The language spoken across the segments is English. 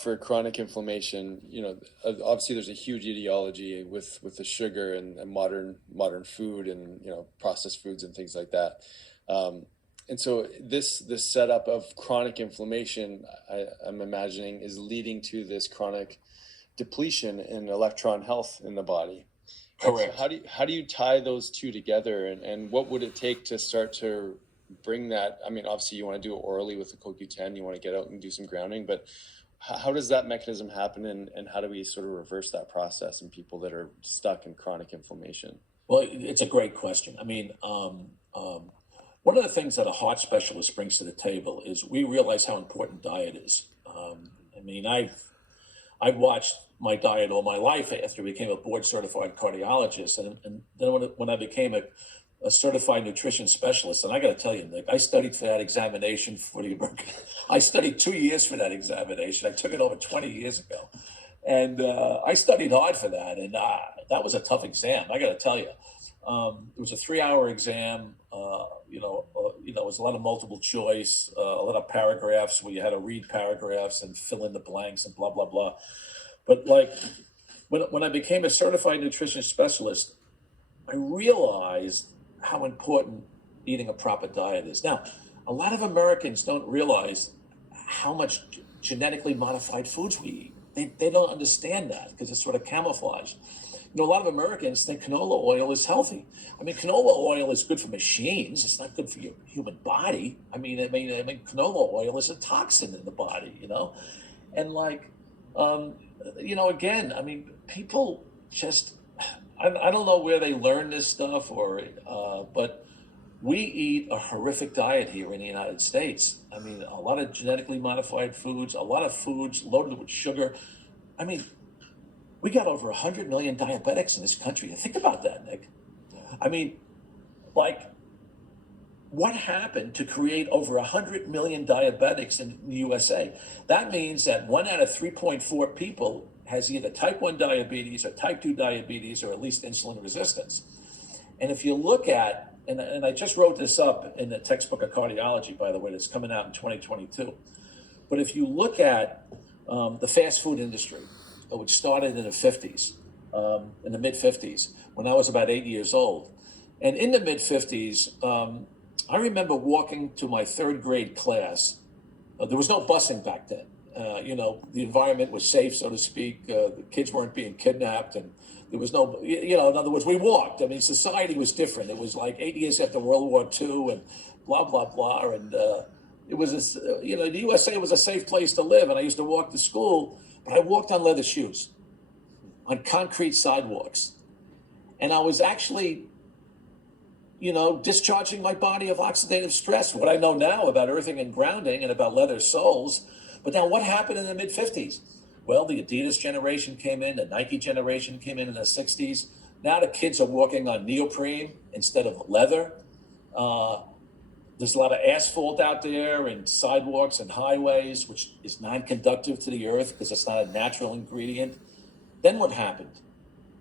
for chronic inflammation, obviously there's a huge etiology with the sugar and modern food and processed foods and things like that. Um, and so this setup of chronic inflammation, I'm imagining, is leading to this chronic depletion in electron health in the body. And so Correct. how do you tie those two together, and what would it take to start to bring that? I mean, obviously you want to do it orally with the CoQ10, you want to get out and do some grounding, but how does that mechanism happen, and how do we sort of reverse that process in people that are stuck in chronic inflammation? Well, it's a great question. I mean, one of the things that a heart specialist brings to the table is we realize how important diet is. I mean, I've watched my diet all my life after I became a board certified cardiologist, and then when I became a certified nutrition specialist, and I got to tell you, Nick, I studied for that examination for the American. I studied 2 years for that examination. I took it over 20 years ago, and I studied hard for that, and that was a tough exam. I got to tell you, it was a 3-hour exam. It was a lot of multiple choice, a lot of paragraphs where you had to read paragraphs and fill in the blanks and blah blah blah. But like when I became a certified nutrition specialist, I realized how important eating a proper diet is. Now, a lot of Americans don't realize how much genetically modified foods we eat. They don't understand that because it's sort of camouflage. A lot of Americans think canola oil is healthy. I mean, canola oil is good for machines. It's not good for your human body. I mean, canola oil is a toxin in the body, and again, I mean, people just, I don't know where they learn this stuff but we eat a horrific diet here in the United States. I mean, a lot of genetically modified foods, a lot of foods loaded with sugar. I mean, we got over 100 million diabetics in this country. Think about that, Nick. I mean, what happened to create over 100 million diabetics in the USA? That means that 1 out of 3.4 people has either type 1 diabetes or type 2 diabetes or at least insulin resistance. And if you look at, and I just wrote this up in the textbook of cardiology, by the way, that's coming out in 2022. But if you look at the fast food industry, which started in the 50s, in the mid 50s, when I was about 8 years old. And in the mid 50s, I remember walking to my 3rd grade class. There was no busing back then. The environment was safe, so to speak. The kids weren't being kidnapped, and there was no, in other words, we walked. I mean, society was different. It was like 8 years after World War II and blah, blah, blah. And it was, the USA was a safe place to live. And I used to walk to school, but I walked on leather shoes, on concrete sidewalks. And I was actually, discharging my body of oxidative stress, what I know now about earthing and grounding and about leather soles. But now what happened in the mid 50s? Well, the Adidas generation came in, the Nike generation came in the 60s. Now the kids are walking on neoprene instead of leather. There's a lot of asphalt out there and sidewalks and highways, which is non-conductive to the earth because it's not a natural ingredient. Then what happened?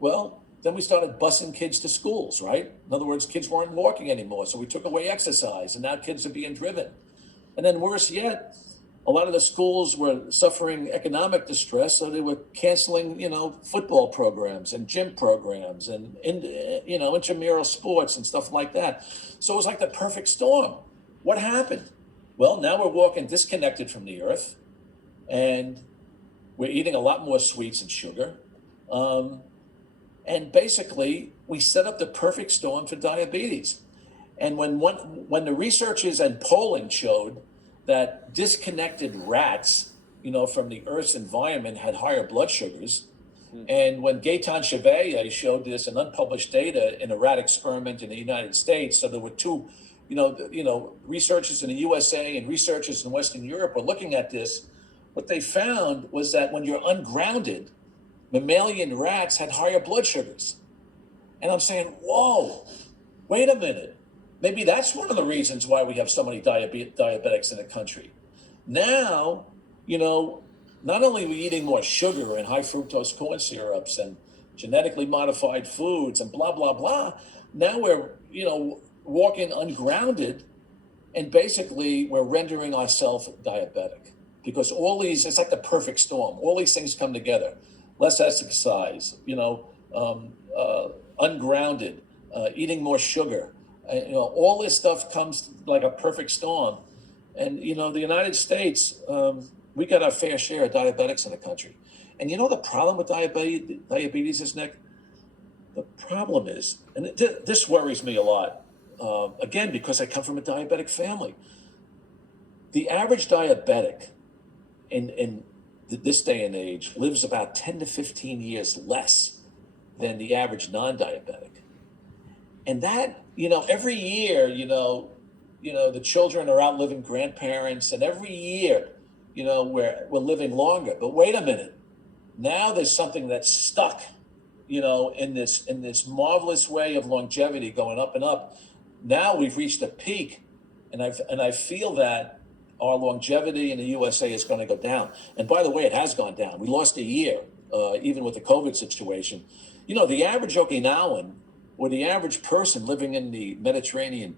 Well, then we started busing kids to schools, right? In other words, kids weren't walking anymore, so we took away exercise, and now kids are being driven. And then worse yet, a lot of the schools were suffering economic distress, so they were canceling, football programs and gym programs and, intramural sports and stuff like that. So it was like the perfect storm. What happened? Well, now we're walking disconnected from the earth, and we're eating a lot more sweets and sugar. And basically, we set up the perfect storm for diabetes. And when the researchers and polling showed that disconnected rats, from the Earth's environment had higher blood sugars, and when Gaetan Chevalier showed this in unpublished data in a rat experiment in the United States, so there were two, researchers in the USA and researchers in Western Europe were looking at this. What they found was that when you're ungrounded, mammalian rats had higher blood sugars. And I'm saying, whoa, wait a minute. Maybe that's one of the reasons why we have so many diabetics in the country. Now, not only are we eating more sugar and high fructose corn syrups and genetically modified foods and blah, blah, blah. Now we're, walking ungrounded, and basically we're rendering ourselves diabetic. because it's like the perfect storm. All these things come together. Less exercise, ungrounded, eating more sugar. All this stuff comes like a perfect storm. And, the United States, we got our fair share of diabetics in the country. And the problem with diabetes is, Nick, the problem is, and this worries me a lot, again, because I come from a diabetic family. The average diabetic in this day and age lives about 10 to 15 years less than the average non-diabetic. And that, every year, the children are outliving grandparents, and every year, we're living longer. But wait a minute. Now there's something that's stuck, in this marvelous way of longevity going up and up. Now we've reached a peak, and I feel that our longevity in the USA is going to go down. And by the way, it has gone down. We lost a year, even with the COVID situation. The average Okinawan, or the average person living in the Mediterranean